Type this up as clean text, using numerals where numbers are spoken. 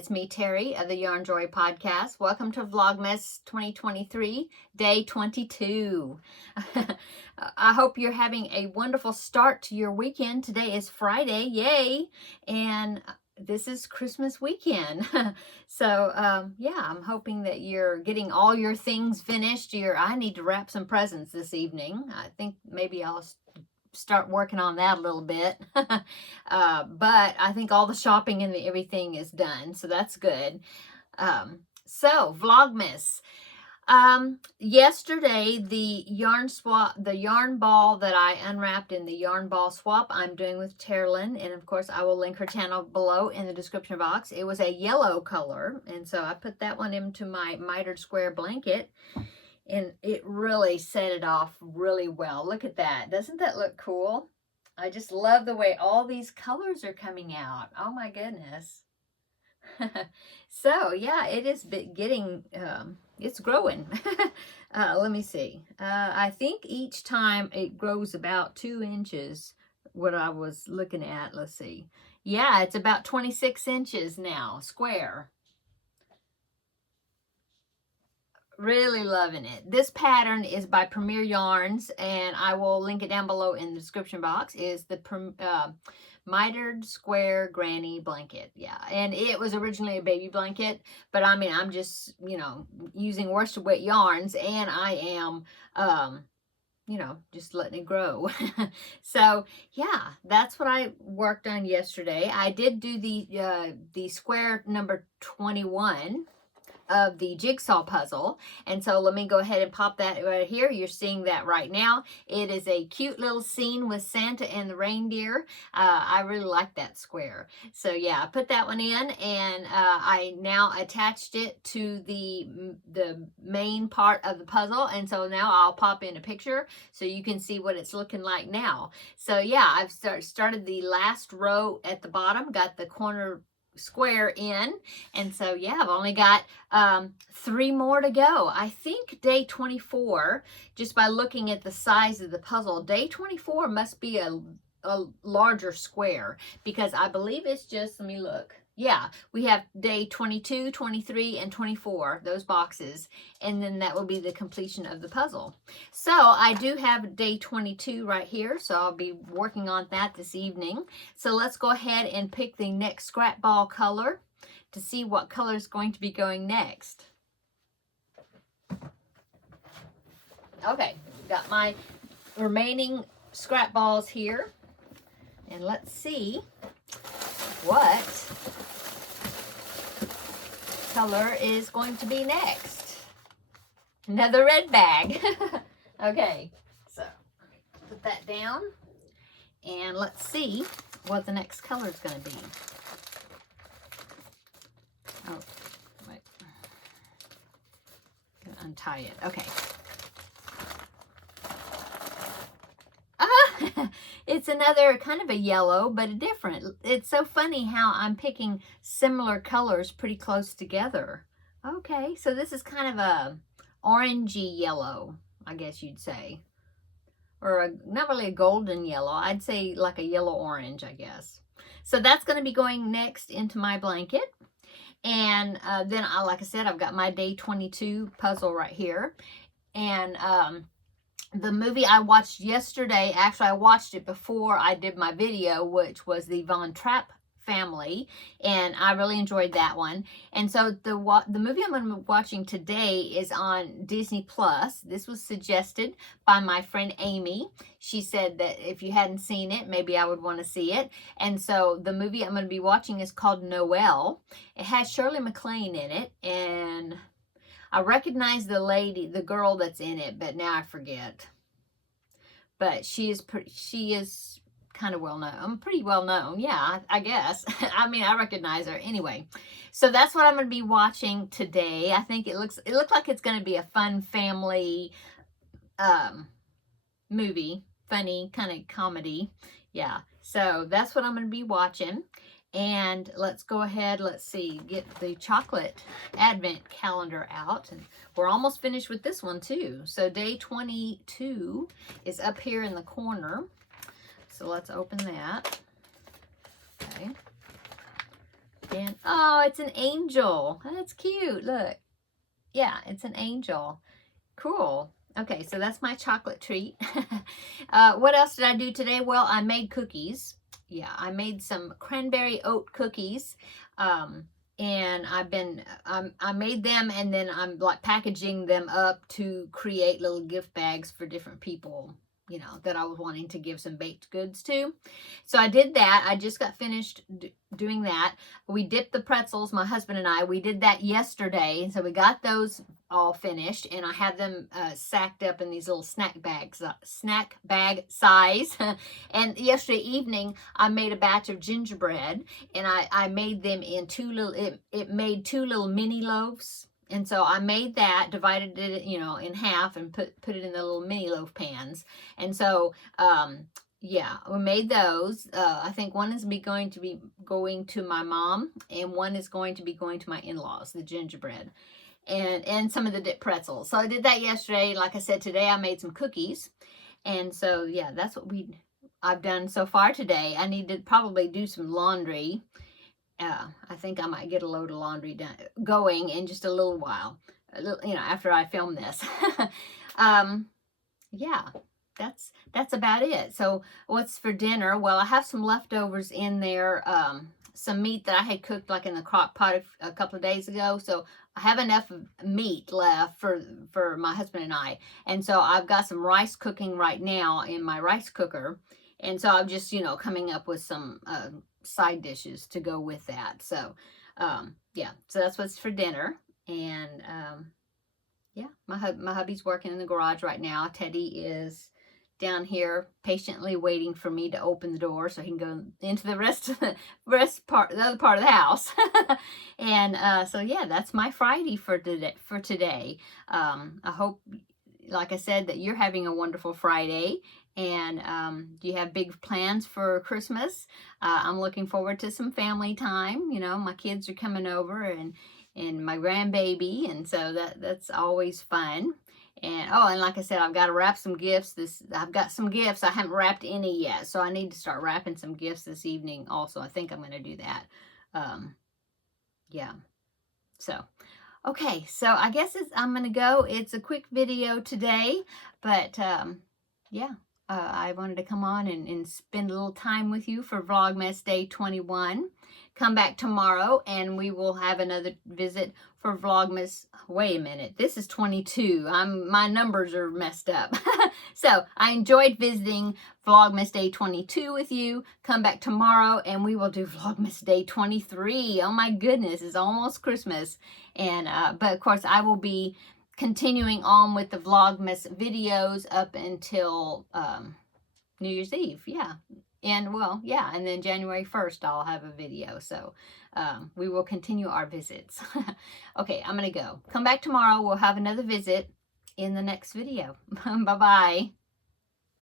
It's me, Terry, of the Yarn Joy podcast. Welcome to Vlogmas 2023, day 22. I hope you're having a wonderful start to your weekend. Today is Friday, yay! And this is Christmas weekend. So, yeah, I'm hoping that you're getting all your things finished. I need to wrap some presents this evening. I think maybe I'll start working on that a little bit. But I think all the shopping and everything is done, so that's good. So Vlogmas. Yesterday, the yarn ball that I unwrapped in the yarn ball swap I'm doing with Taralynn, and of course I will link her channel below in the description box. It was a yellow color, and so I put that one into my mitered square blanket. And it really set it off really well. Look at that. Doesn't that look cool? I just love the way all these colors are coming out. Oh my goodness. So yeah, it is getting, it's growing. Let me see. I think each time it grows about 2 inches, what I was looking at. Let's see. Yeah, it's about 26 inches now, square. Really loving it. This pattern is by Premier Yarns, and I will link it down below in the description box. Is the mitered square granny blanket. Yeah, and it was originally a baby blanket, but I mean, I'm just, using worsted weight yarns, and I am, just letting it grow. So yeah, that's what I worked on yesterday. I did do the square number 21 of the jigsaw puzzle, and so let me go ahead and pop that right here. You're seeing that right now. It is a cute little scene with Santa and the reindeer. I really like that square. So yeah, I put that one in, and I now attached it to the main part of the puzzle, and so now I'll pop in a picture so you can see what it's looking like now. So yeah, I've started the last row at the bottom, got the corner square in, and so yeah, I've only got 3 more to go. I think day 24, just by looking at the size of the puzzle, day 24 must be a larger square, because I believe it's just, let me look. Yeah, we have day 22, 23, and 24, those boxes, and then that will be the completion of the puzzle. So I do have day 22 right here, so I'll be working on that this evening. So let's go ahead and pick the next scrap ball color to see what color is going to be going next. Okay, got my remaining scrap balls here, and let's see what color is going to be next. Another red bag. Okay, so put that down, and let's see what the next color is going to be. Oh, wait. Gonna untie it. Okay. It's another kind of a yellow, but a different. It's so funny how I'm picking similar colors pretty close together. Okay, so this is kind of a orangey yellow, I guess you'd say. Or not really a golden yellow. I'd say like a yellow orange, I guess. So that's going to be going next into my blanket. And then, like I said, I've got my day 22 puzzle right here. And the movie I watched yesterday, actually I watched it before I did my video, which was the Von Trapp family, and I really enjoyed that one. And so the movie I'm going to be watching today is on Disney Plus. This was suggested by my friend Amy. She said that if you hadn't seen it, maybe I would want to see it. And so the movie I'm going to be watching is called Noelle. It has Shirley MacLaine in it, and I recognize the girl that's in it, but now I forget. But she is kind of well known. Pretty well known, yeah, I guess. I mean, I recognize her anyway. So that's what I'm going to be watching today. I think it looks like it's going to be a fun family movie, funny kind of comedy. Yeah. So that's what I'm going to be watching. And let's go ahead, let's see, get the chocolate advent calendar out. And we're almost finished with this one too. So day 22 is up here in the corner. So let's open that. Okay. And oh, it's an angel. That's cute. Look. Yeah, it's an angel. Cool. Okay, so that's my chocolate treat. What else did I do today? Well, I made cookies. Yeah, I made some cranberry oat cookies. And I made them, and then I'm like packaging them up to create little gift bags for different people, you know, that I was wanting to give some baked goods to. So I did that. I just got finished doing that. We dipped the pretzels, my husband and I. We did that yesterday, and so we got those all finished, and I have them sacked up in these little snack bag size. And yesterday evening, I made a batch of gingerbread, and I made them in it made two little mini loaves. And so I made that, divided it, you know, in half, and put it in the little mini loaf pans. And so, yeah, we made those. I think one is going to be going to my mom, and one is going to be going to my in-laws, the gingerbread, and some of the dipped pretzels. So I did that yesterday. Like I said, today I made some cookies. And so, yeah, that's what I've done so far today. I need to probably do some laundry. I think I might get a load of laundry going in just a little while, you know, after I film this. Yeah, that's about it. So what's for dinner? Well, I have some leftovers in there, some meat that I had cooked like in the crock pot a couple of days ago. So I have enough meat left for my husband and I. And so I've got some rice cooking right now in my rice cooker. And so I'm just, you know, coming up with some side dishes to go with that. So, yeah, so that's what's for dinner. And, yeah, my hubby's working in the garage right now. Teddy is down here patiently waiting for me to open the door so he can go into the other part of the house. And so yeah, that's my Friday for today. I hope, like I said, that you're having a wonderful Friday. And do you have big plans for Christmas? I'm looking forward to some family time. You know, my kids are coming over, and my grandbaby, and so that's always fun. And oh, and like I said, I've got to wrap some gifts. I've got some gifts. I haven't wrapped any yet, so I need to start wrapping some gifts this evening also. I think I'm going to do that. Yeah. So, okay, so I guess I'm going to go. It's a quick video today, but yeah. I wanted to come on and spend a little time with you for Vlogmas Day 21. Come back tomorrow and we will have another visit for Vlogmas. Wait a minute, this is 22. My numbers are messed up. So I enjoyed visiting Vlogmas Day 22 with you. Come back tomorrow and we will do Vlogmas Day 23. Oh my goodness, it's almost Christmas. And but of course I will be continuing on with the Vlogmas videos up until New Year's Eve. Yeah. And well, yeah, and then January 1st I'll have a video. So we will continue our visits. Okay, I'm going to go. Come back tomorrow. We'll have another visit in the next video. Bye-bye.